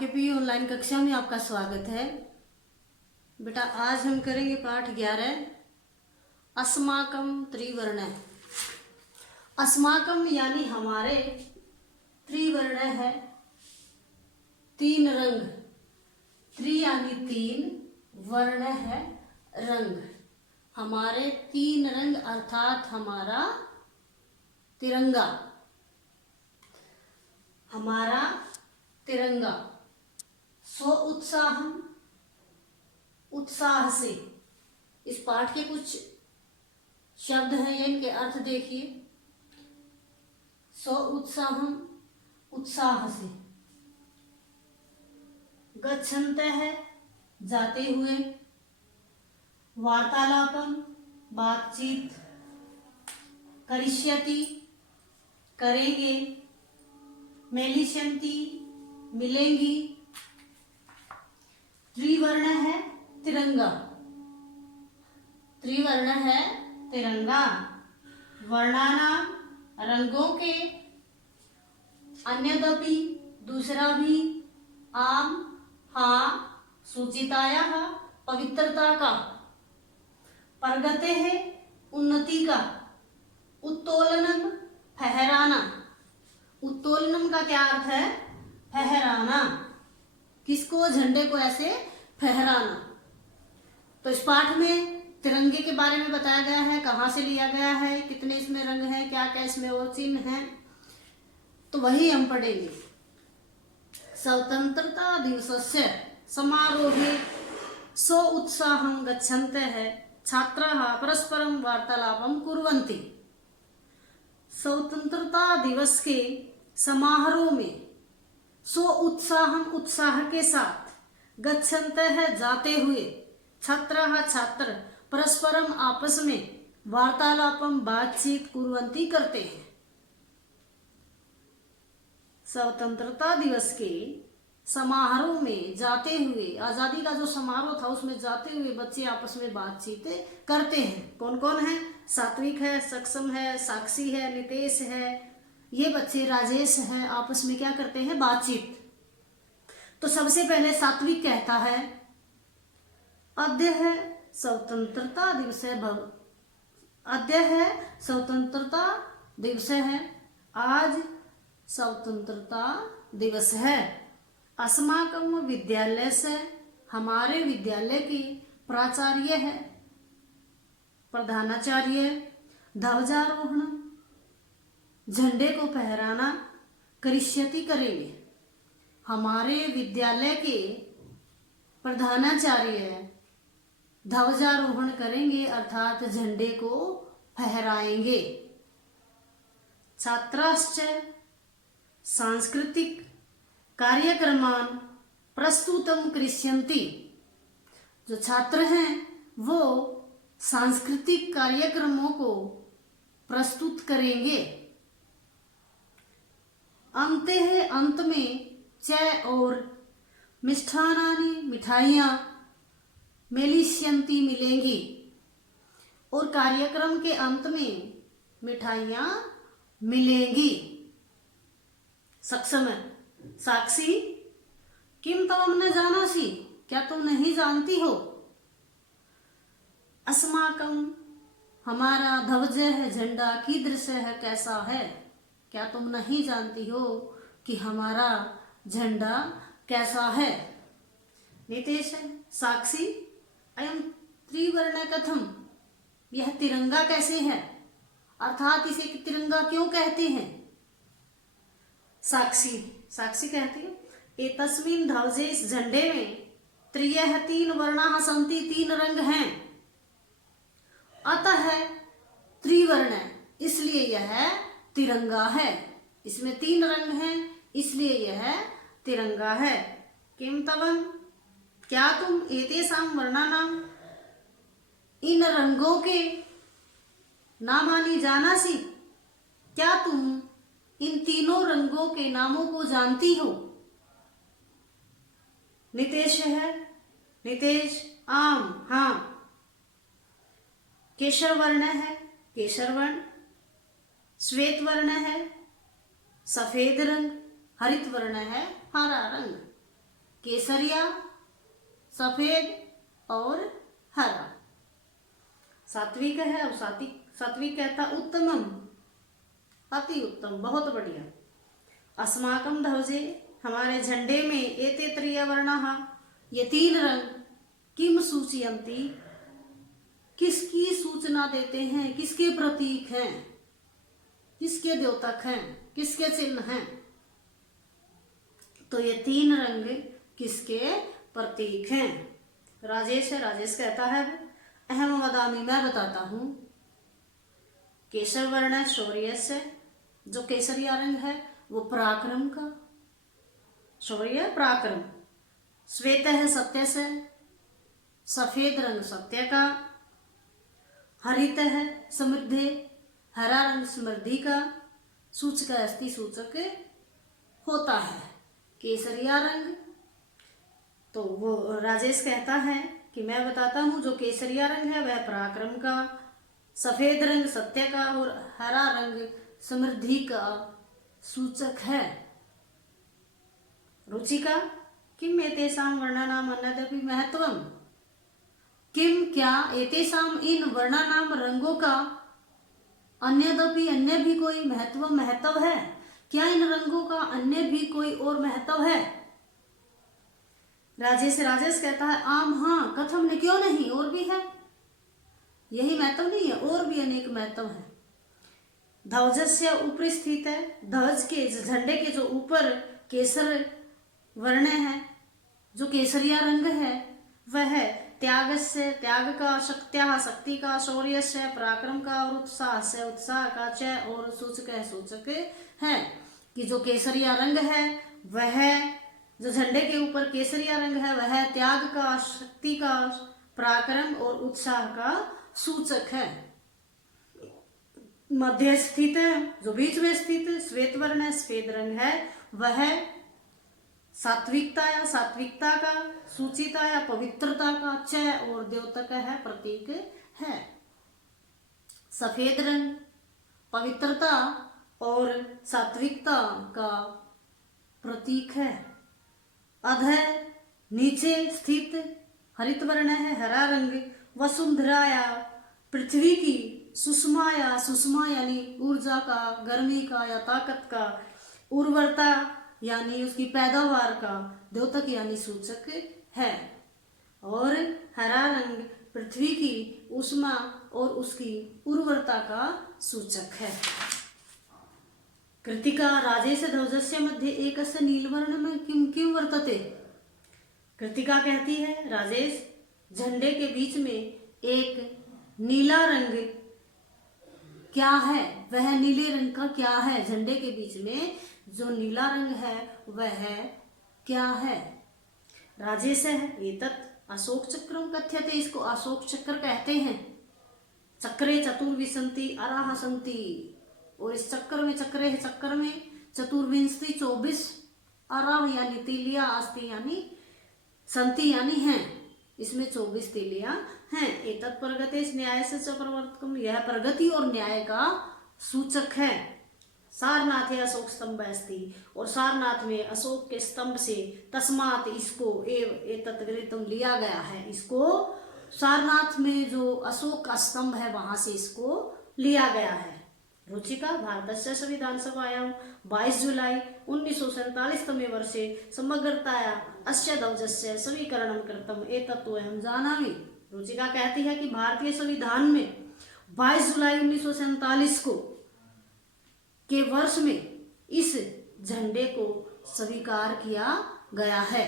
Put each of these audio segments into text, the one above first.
आरकेपी online कक्षा में आपका स्वागत है। बेटा आज हम करेंगे पाठ 11 अस्माकम त्रिवर्ण। अस्माकम यानी हमारे, त्रिवर्ण है तीन रंग, त्रि यानी तीन, वर्ण है रंग, हमारे तीन रंग अर्थात हमारा तिरंगा, हमारा तिरंगा। सो उत्साहम, उत्साह से। इस पाठ के कुछ शब्द हैं, इनके अर्थ देखिए। सो उत्साहम, उत्साह से। गच्छन्ते है, जाते हुए। वार्तालापम, बातचीत। करिष्यति, करेंगे। मेलिष्यन्ति, मिलेंगी। त्रिवर्ण है तिरंगा, त्रिवर्ण है तिरंगा। वर्णानाम, रंगों के। अन्यदपि, दूसरा भी। आम, हाँ। सूचितायाः, पवित्रता का। प्रगते है, उन्नति का। उत्तोलनम, फहराना। उत्तोलनम का क्या अर्थ है? फहराना। किसको? झंडे को ऐसे फहराना। तो इस पाठ में तिरंगे के बारे में बताया गया है, कहाँ से लिया गया है, कितने इसमें रंग हैं, क्या क्या इसमें और चिन्ह हैं, तो वही हम पढ़ेंगे। स्वतंत्रता दिवसस्य समारोहे सो उत्साहं गच्छन्तः छात्राः परस्परं वार्तालापं कुर्वन्ति। स्वतंत्रता दिवस के समारोह में सो उत्साहम, उत्साह के साथ, गच्छन्तः जाते हुए, छात्राः छात्र, परस्परम आपस में, वार्तालापम बातचीत, कुर्वन्ति करते हैं। स्वतंत्रता दिवस के समारोह में जाते हुए, आजादी का जो समारोह था उसमें जाते हुए बच्चे आपस में बातचीत करते हैं। कौन कौन है? सात्विक है, सक्षम है, साक्षी है, नितेश है, ये बच्चे, राजेश है, आपस में क्या करते हैं? बातचीत। तो सबसे पहले सात्विक कहता है, अद्य है स्वतंत्रता दिवस है अद्य है स्वतंत्रता दिवस है, आज स्वतंत्रता दिवस है। अस्माकं विद्यालय से, हमारे विद्यालय की प्राचार्य है, प्रधानाचार्य। ध्वजारोहण, झंडे को फहराना। करिष्यति, करेंगे। हमारे विद्यालय के प्रधानाचार्य ध्वजारोहण करेंगे अर्थात झंडे को फहराएंगे। छात्राश्च सांस्कृतिक कार्यक्रमान प्रस्तुतम करिष्यन्ति। जो छात्र हैं वो सांस्कृतिक कार्यक्रमों को प्रस्तुत करेंगे। अंते है, अंत में। चाय और मिष्ठानानि, मिठाइयाँ। मेलिष्यन्ति, मिलेंगी। और कार्यक्रम के अंत में मिठाइयाँ मिलेंगी। सक्षम है, साक्षी। किम तवम न जानासि, क्या तुम नहीं जानती हो? अस्माकम, हमारा। ध्वज है, झंडा। कीदृश है, कैसा है? क्या तुम नहीं जानती हो कि हमारा झंडा कैसा है? नितेश है, साक्षी। अयम त्रिवर्ण कथम, यह तिरंगा कैसे है, अर्थात इसे तिरंगा क्यों कहते हैं? साक्षी, साक्षी कहती है, एतस्मिन् ध्वजे, इस झंडे में, त्रियः, तीन वर्णाः सन्ति, तीन रंग हैं। अतः त्रिवर्ण, इसलिए यह तिरंगा है। इसमें तीन रंग हैं, इसलिए यह तिरंगा है। किम तवम, क्या तुम, एतेषां वर्णानां, इन रंगों के, नामानि जानासि, क्या तुम इन तीनों रंगों के नामों को जानती हो? नितेश है, नितेश। आम, हाँ। केशर वर्ण है, केशर वर्ण। श्वेत वर्ण है, सफेद रंग। हरित वर्ण है, हरा रंग। केसरिया, सफेद और हरा। सात्विक है। और सात्विक कहता उत्तमम, अति उत्तम, बहुत बढ़िया। अस्माकं ध्वजे, हमारे झंडे में एते त्रय वर्णाः, ये 3 रंग, किम सूचयन्ति, किसकी सूचना देते हैं, किसके प्रतीक हैं, किसके द्योतक हैं, किसके चिन्ह हैं। तो ये 3 रंग किसके प्रतीक हैं। राजेश है। राजेश कहता है अहम वदामि, मैं बताता हूं। केसर वर्ण है शौर्यस्य, जो केसरिया रंग है वो पराक्रम का, शौर्य पराक्रम। श्वेत है सत्य से, सफेद रंग सत्य का। हरित है समृद्धि, हरा रंग समृद्धि का। सूचक अस्थि सूचक होता है केसरिया रंग। तो वो राजेश कहता है कि मैं बताता हूं, जो केसरिया रंग है वह पराक्रम का, सफेद रंग सत्य का और हरा रंग समृद्धि का सूचक है। रुचिका, किम एतेषां वर्णानाम अन्यदपि महत्वम, किम क्या एतेषां इन वर्णानाम रंगों का अन्यदपि अन्य भी कोई महत्व है, क्या इन रंगों का अन्य भी कोई और महत्व है। राजेश कहता है आम, हाँ, कथम ने, क्यों नहीं, और भी है, यही महत्व नहीं है, और भी अनेक महत्व है। ध्वजस्य ऊपर स्थित है, ध्वज के झंडे के जो ऊपर केसर वर्ण है, जो केसरिया रंग है, वह त्याग से, त्याग का, शक्त्या शक्ति का, शौर्य से पराक्रम का और उत्साह से उत्साह का, च और सूचक है कि जो केसरिया रंग है वह, जो झंडे के ऊपर केसरिया रंग है वह त्याग का, शक्ति का, पराक्रम और उत्साह का सूचक है। मध्य स्थित है, जो बीच में स्थित श्वेत वर्ण है, सफेद रंग है, वह सात्विकता का, सूचिता या पवित्रता का, च और द्योतक है, प्रतीक है। सफेद रंग पवित्रता और सात्विकता का प्रतीक है। अध नीचे स्थित हरित वर्ण है, हरा रंग, वसुंधराया पृथ्वी की, सुषमा यानी ऊर्जा का, गर्मी का या ताकत का, उर्वरता यानी उसकी पैदावार का, द्योतक यानी सूचक है। और हरा रंग पृथ्वी की ऊष्मा और उसकी उर्वरता का सूचक है। कृतिका, राजेश ध्वजस्य मध्ये एकस्य नीलवर्णं किं वर्तते। कृतिका कहती है राजेश, झंडे के बीच में एक नीला रंग क्या है, वह नीले रंग का क्या है, झंडे के बीच में जो नीला रंग है वह क्या है। राजेश है एतत् अशोक चक्रम कथ्यते, इसको अशोक चक्र कहते हैं। चक्रे चतुर्विंशति अराह सन्ति, और इस चक्र में, चक्र में चतुर्विंशति 24 अराह यानी तीलियां, अस्ति यानी संति यानी हैं, इसमें 24 तीलियां हैं। एतत् प्रगते न्याय से च प्रवर्तकम, यह प्रगति और न्याय का सूचक है। सारनाथ है अशोक स्तंभ अस्ति, और सारनाथ में अशोक के स्तंभ से, तस्मात इसको एतत् गृहीतम लिया गया है, इसको सारनाथ में जो अशोक का स्तंभ है वहां से इसको लिया गया है। रुचिका, भारतस्य संविधान सभायां 22 जुलाई 1947 तमे वर्षे समग्रतया अस्य ध्वजस्य स्वीकरणं कृतम् एतत् अहं जानामि। रुचिका कहती है कि भारतीय संविधान में 22 जुलाई 1947 को के वर्ष में इस झंडे को स्वीकार किया गया है।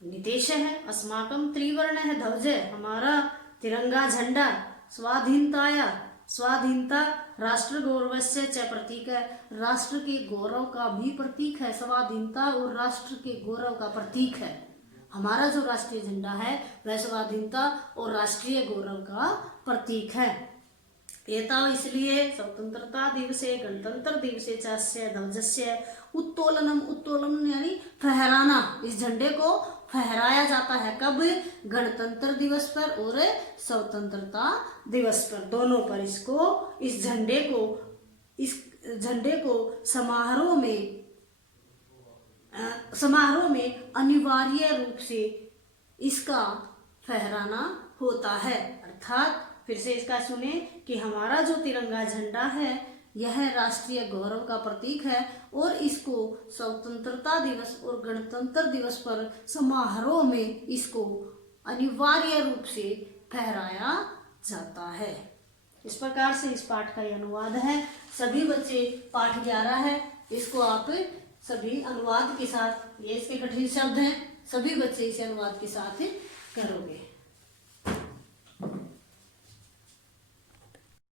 नितेश है, अस्माकं त्रिवर्ण है ध्वज, हमारा तिरंगा झंडा, स्वाधीनता राष्ट्र गौरवस्य च प्रतीक है, राष्ट्र के गौरव का भी प्रतीक है। स्वाधीनता और राष्ट्र के गौरव का प्रतीक है। हमारा जो राष्ट्रीय झंडा है वह स्वाधीनता और राष्ट्रीय गौरव का प्रतीक है। एता इसलिए स्वतंत्रता दिवसे गणतंत्र दिवसे चास्य ध्वजस्य उत्तोलन यानी फहराना, इस झंडे को फहराया जाता है। कब? गणतंत्र दिवस पर और स्वतंत्रता दिवस पर, दोनों पर इस झंडे को समारोह में समारोह में अनिवार्य रूप से इसका फहराना होता है। अर्थात फिर से इसका सुने कि हमारा जो तिरंगा झंडा है यह राष्ट्रीय गौरव का प्रतीक है और इसको स्वतंत्रता दिवस और गणतंत्र दिवस पर समारोह में इसको अनिवार्य रूप से फहराया जाता है। इस प्रकार से इस पाठ का यह अनुवाद है। सभी बच्चे पाठ 11 है, इसको आप सभी अनुवाद के साथ, ये इसके कठिन शब्द हैं, सभी बच्चे इसे अनुवाद के साथ करोगे।